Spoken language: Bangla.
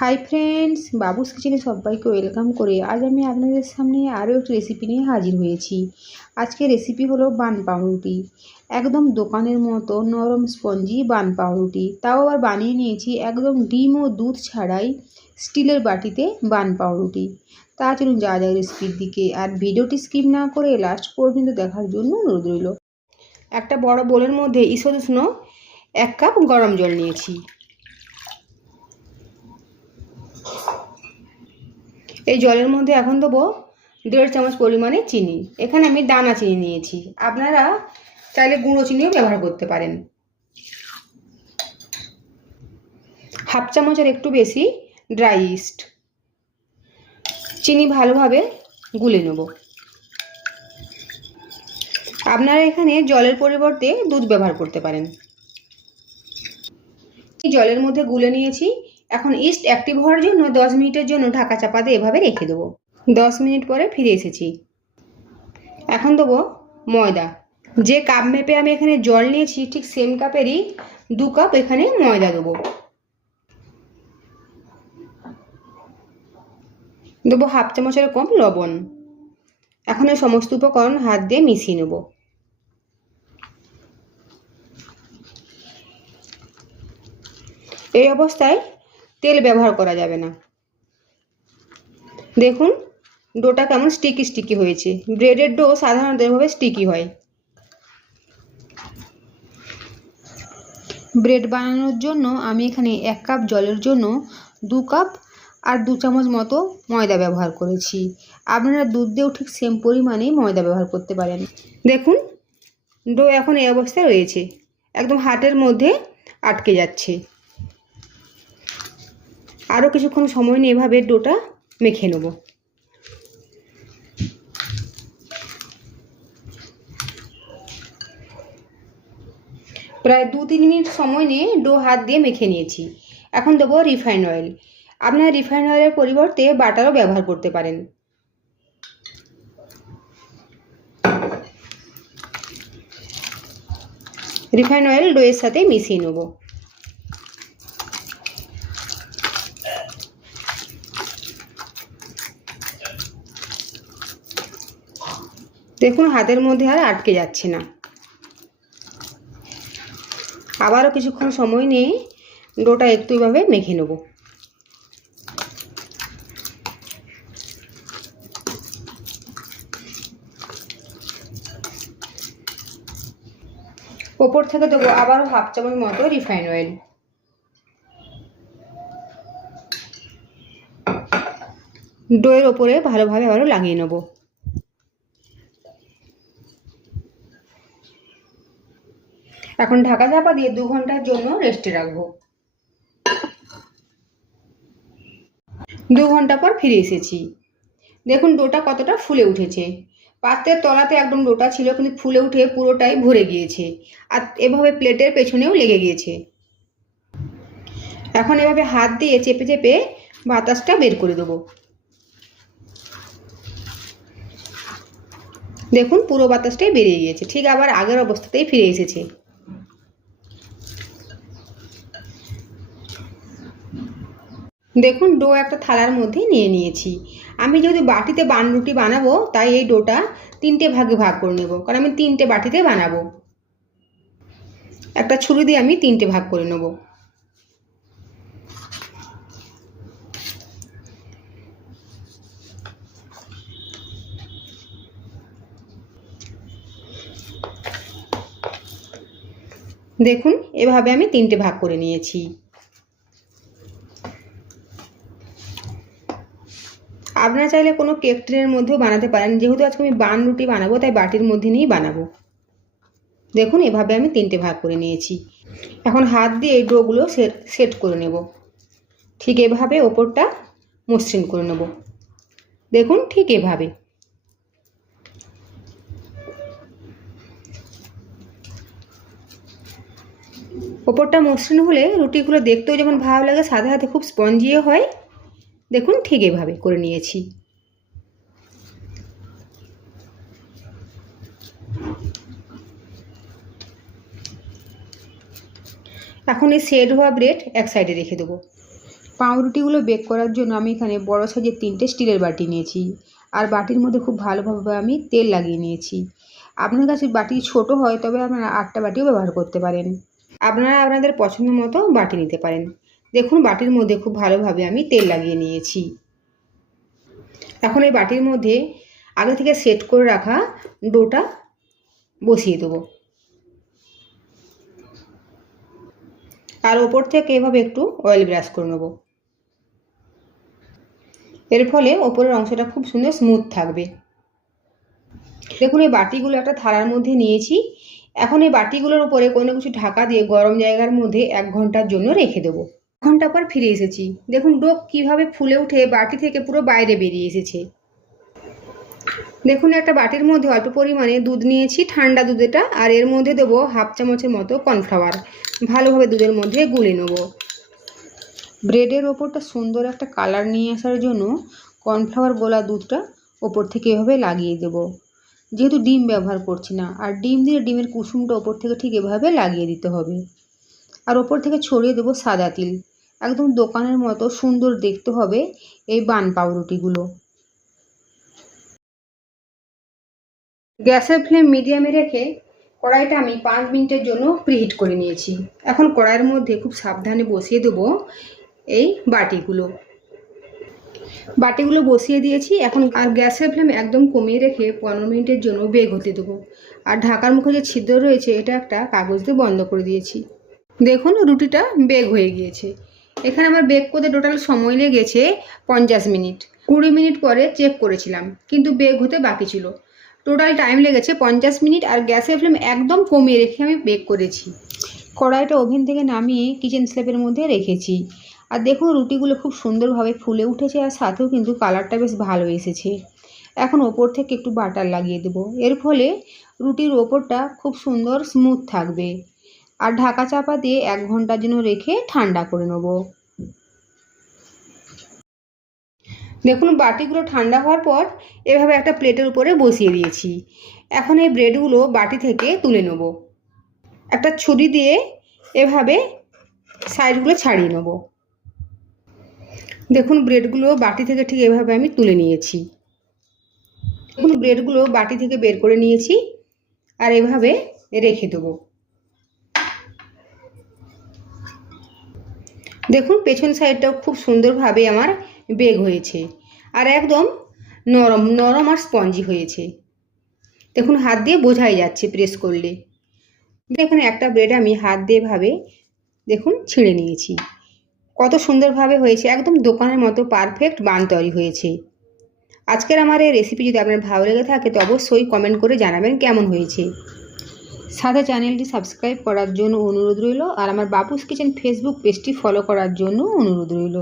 হাই ফ্রেন্ডস, বাবুস কিচেনে সবাইকে ওয়েলকাম করে আজ আমি আপনাদের সামনে আরও একটি রেসিপি নিয়ে হাজির হয়েছি। আজকে রেসিপি হলো বান পাউরুটি। একদম দোকানের মতো নরম স্পঞ্জি বান পাউরুটি, তাও আবার বানিয়ে নিয়েছি একদম ডিম ও দুধ ছাড়াই স্টিলের বাটিতে বান পাউরুটি। তা চলুন যা যায় রেসিপির দিকে, আর ভিডিওটি স্কিপ না করে লাস্ট পর্যন্ত দেখার জন্য অনুরোধ রইল। একটা বড় বোলের মধ্যে ঈষৎ উষ্ণ 1 কাপ গরম জল নিয়েছি। এই জলের মধ্যে এখন দেবো 1.5 চামচ পরিমাণে চিনি। এখানে আমি দানা চিনি নিয়েছি, আপনারা চাইলে গুঁড়ো চিনিও ব্যবহার করতে পারেন। 1/2 চামচের একটু বেশি ড্রাই ইস্ট। চিনি ভালোভাবে গুলে নেব। আপনারা এখানে জলের পরিবর্তে দুধ ব্যবহার করতে পারেন। জলের মধ্যে গুলে নিয়েছি। এখন ইস্ট অ্যাক্টিভ হওয়ার জন্য 10 মিনিটের জন্য ঢাকা চাপা দিয়ে এভাবে রেখে দেবো। 10 মিনিট পরে ফিরে এসেছি। এখন দেবো ময়দা। যে কাপ মেপে আমি এখানে জল নিয়েছি ঠিক সেম কাপেরই 2 কাপ এখানে ময়দা দেবো। 1/2 চামচের কম লবণ। এখন এই সমস্ত উপকরণ হাত দিয়ে মিশিয়ে নেব। এই অবস্থায় তেল ব্যবহার করা যাবে না। দেখুন ডোটা কেমন স্টিকি স্টিকি হয়েছে। ব্রেডের ডো সাধারণত এভাবে স্টিকি হয়। ব্রেড বানানোর জন্য আমি এখানে 1 কাপ জলের জন্য 2 কাপ আর 2 চামচ মতো ময়দা ব্যবহার করেছি। আপনারা দুধ দিয়েও ঠিক সেম পরিমাণে ময়দা ব্যবহার করতে পারেন। দেখুন ডো এখন এই অবস্থায় রয়েছে, একদম হাতের মধ্যে আটকে যাচ্ছে। আরও কিছুক্ষণ সময় নিয়ে এভাবে ডোটা মেখে নেব। প্রায় 2-3 মিনিট সময় নিয়ে ডো হাত দিয়ে মেখে নিয়েছি। এখন দেবো রিফাইন্ড অয়েল। আপনারা রিফাইন্ড অয়েলের পরিবর্তে বাটারও ব্যবহার করতে পারেন। রিফাইন্ড অয়েল ডোয়ের সাথে মিশিয়ে নেব। দেখুন হাতের মধ্যে আর আটকে যাচ্ছে না। আবারও কিছুক্ষণ সময় নিয়ে ডোটা একটু এভাবে মেখে নেব। ওপর থেকে দেবো আবারও 1/2 চামচ মতো রিফাইন্ড অয়েল। ডোয়ের ওপরে ভালোভাবে আবারও লাগিয়ে নেব। এখন ঢাকা চাপা দিয়ে 2 ঘন্টার জন্য রেস্টে রাখবো। 2 ঘন্টা পর ফিরে এসেছি। দেখুন ডোটা কতটা ফুলে উঠেছে। পাত্রের তলাতে একদম ডোটা ছিল, কিন্তু ফুলে উঠে পুরোটাই ভরে গিয়েছে, আর এভাবে প্লেটের পেছনেও লেগে গিয়েছে। এখন এভাবে হাত দিয়ে চেপে চেপে বাতাসটা বের করে দেবো। দেখুন পুরো বাতাসটাই বেরিয়ে গিয়েছে, ঠিক আবার আগের অবস্থাতেই ফিরে এসেছে। দেখুন ডো একটা থালার মধ্যে নিয়ে নিয়েছি। আমি যেহেতু বাটিতে বান রুটি বানাবো, তাই এই ডোটা 3টে ভাগে ভাগ করে নেব, কারণ আমি 3টে বাটিতে বানাবো। একটা ছুরি দিয়ে আমি 3টে ভাগ করে নেব। দেখুন এভাবে আমি 3টে ভাগ করে নিয়েছি। আপনারা চাইলে কোনো কেক ট্রেনের মধ্যেও বানাতে পারেন। যেহেতু আজকে আমি বান রুটি বানাবো, তাই বাটির মধ্যে নিয়েই বানাবো। দেখুন এভাবে আমি 3টে ভাগ করে নিয়েছি। এখন হাত দিয়ে এই ডোগুলো সেট করে নেব। ঠিক এভাবে ওপরটা মসৃণ করে নেব। দেখুন ঠিক এভাবে। ওপরটা মসৃণ হলে রুটিগুলো দেখতেও যেমন ভালো লাগে, সাথে সাথে খুব স্পঞ্জিও হয়। দেখুন ঠিক এভাবে করে নিয়েছি। এখন এই সেট হওয়া ব্রেড এক সাইডে রেখে দেবো। পাউরুটিগুলো বেক করার জন্য আমি এখানে বড় সাইজের 3টে স্টিলের বাটি নিয়েছি, আর বাটির মধ্যে খুব ভালোভাবে আমি তেল লাগিয়ে নিয়েছি। আপনার কাছে বাটি ছোট হয় তবে আপনারা 8টা বাটিও ব্যবহার করতে পারেন। আপনারা আপনাদের পছন্দ মতো বাটি নিতে পারেন। দেখুন বাটির মধ্যে খুব ভালোভাবে আমি তেল লাগিয়ে নিয়েছি। এখন এই বাটির মধ্যে আগে থেকে সেট করে রাখা ডোটা বসিয়ে দেবো, আর ওপর থেকে এভাবে একটু অয়েল ব্রাশ করে নেব। এর ফলে ওপরের অংশটা খুব সুন্দর স্মুথ থাকবে। দেখুন এই বাটিগুলো একটা থালার মধ্যে নিয়েছি। এখন এই বাটিগুলোর উপরে কোনো কিছু ঢাকা দিয়ে গরম জায়গার মধ্যে 1 ঘন্টার জন্য রেখে দেবো। 1 ঘন্টা পর ফিরে এসেছি। দেখুন ডো কীভাবে ফুলে উঠে বাটি থেকে পুরো বাইরে বেরিয়ে এসেছে। দেখুন একটা বাটির মধ্যে অল্প পরিমাণে দুধ নিয়েছি, ঠান্ডা দুধ এটা, আর এর মধ্যে দেবো 1/2 চামচের মতো কর্নফ্লাওয়ার। ভালোভাবে দুধের মধ্যে গুলে নেব। ব্রেডের ওপরটা সুন্দর একটা কালার নিয়ে আসার জন্য কর্নফ্লাওয়ার গোলা দুধটা ওপর থেকে এভাবে লাগিয়ে দেব। যেহেতু ডিম ব্যবহার করছি না, আর ডিম দিলে ডিমের কুসুমটা ওপর থেকে ঠিক এভাবে লাগিয়ে দিতে হবে। আর ওপর থেকে ছড়িয়ে দেবো সাদা তিল। একদম দোকানের মতো সুন্দর দেখতে হবে এই বান পাউরুটিগুলো। গ্যাসের ফ্লেম মিডিয়ামে রেখে কড়াইটা আমি 5 মিনিটের জন্য প্রিহিট করে নিয়েছি। এখন কড়াইয়ের মধ্যে খুব সাবধানে বসিয়ে দেবো এই বাটিগুলো বসিয়ে দিয়েছি। এখন আর গ্যাসের ফ্লেম একদম কমিয়ে রেখে 15 মিনিটের জন্য বেক হতে দেবো। আর ঢাকার মুখে যে ছিদ্র রয়েছে এটা একটা কাগজ দিয়ে বন্ধ করে দিয়েছি। দেখুন রুটিটা বেক হয়ে গিয়েছে। এখানে আমার বেক করতে টোটাল সময় লেগেছে 50 মিনিট। 20 মিনিট পরে চেক করেছিলাম, কিন্তু বেক হতে বাকি ছিল। টোটাল টাইম লেগেছে 50 মিনিট, আর গ্যাসের ফ্লেম একদম কমিয়ে রেখে আমি বেক করেছি। কড়াইটা ওভেন থেকে নামিয়ে কিচেন স্ল্যাবের মধ্যে রেখেছি। আর দেখুন রুটিগুলো খুব সুন্দরভাবে ফুলে উঠেছে, আর সাথেও কিন্তু কালারটা বেশ ভালো এসেছে। এখন ওপর থেকে একটু বাটার লাগিয়ে দেবো। এর ফলে রুটির ওপরটা খুব সুন্দর স্মুথ থাকবে। আর ঢাকা চাপা দিয়ে 1 ঘন্টার জন্য রেখে ঠান্ডা করে নেব। দেখুন বাটিগুলো ঠান্ডা হওয়ার পর এভাবে একটা প্লেটের উপরে বসিয়ে দিয়েছি। এখন এই ব্রেডগুলো বাটি থেকে তুলে নেব। একটা ছুরি দিয়ে এভাবে সাইডগুলো ছাড়িয়ে নেব। দেখুন ব্রেডগুলো বাটি থেকে ঠিক এভাবে আমি তুলে নিয়েছি। দেখুন ব্রেডগুলো বাটি থেকে বের করে নিয়েছি, আর এভাবে রেখে দেবো। দেখুন পেছন সাইডটাও খুব সুন্দরভাবে আমার বেক হয়েছে, আর একদম নরম আর স্পঞ্জি হয়েছে। দেখুন হাত দিয়ে বোঝাই যাচ্ছে প্রেস করলে। এখানে একটা ব্রেড আমি হাত দিয়ে ভাবে দেখুন ছিঁড়ে নিয়েছি। কত সুন্দরভাবে হয়েছে, একদম দোকানের মতো পারফেক্ট বান তৈরি হয়েছে। আজকের আমার এই রেসিপি যদি আপনার ভালো লেগে থাকে তো অবশ্যই কমেন্ট করে জানাবেন কেমন হয়েছে। সাথে চ্যানেলটি সাবস্ক্রাইব করার জন্য অনুরোধ রইল, আর আমার বাবুস কিচেন ফেসবুক পেজটি ফলো করার জন্য অনুরোধ রইল।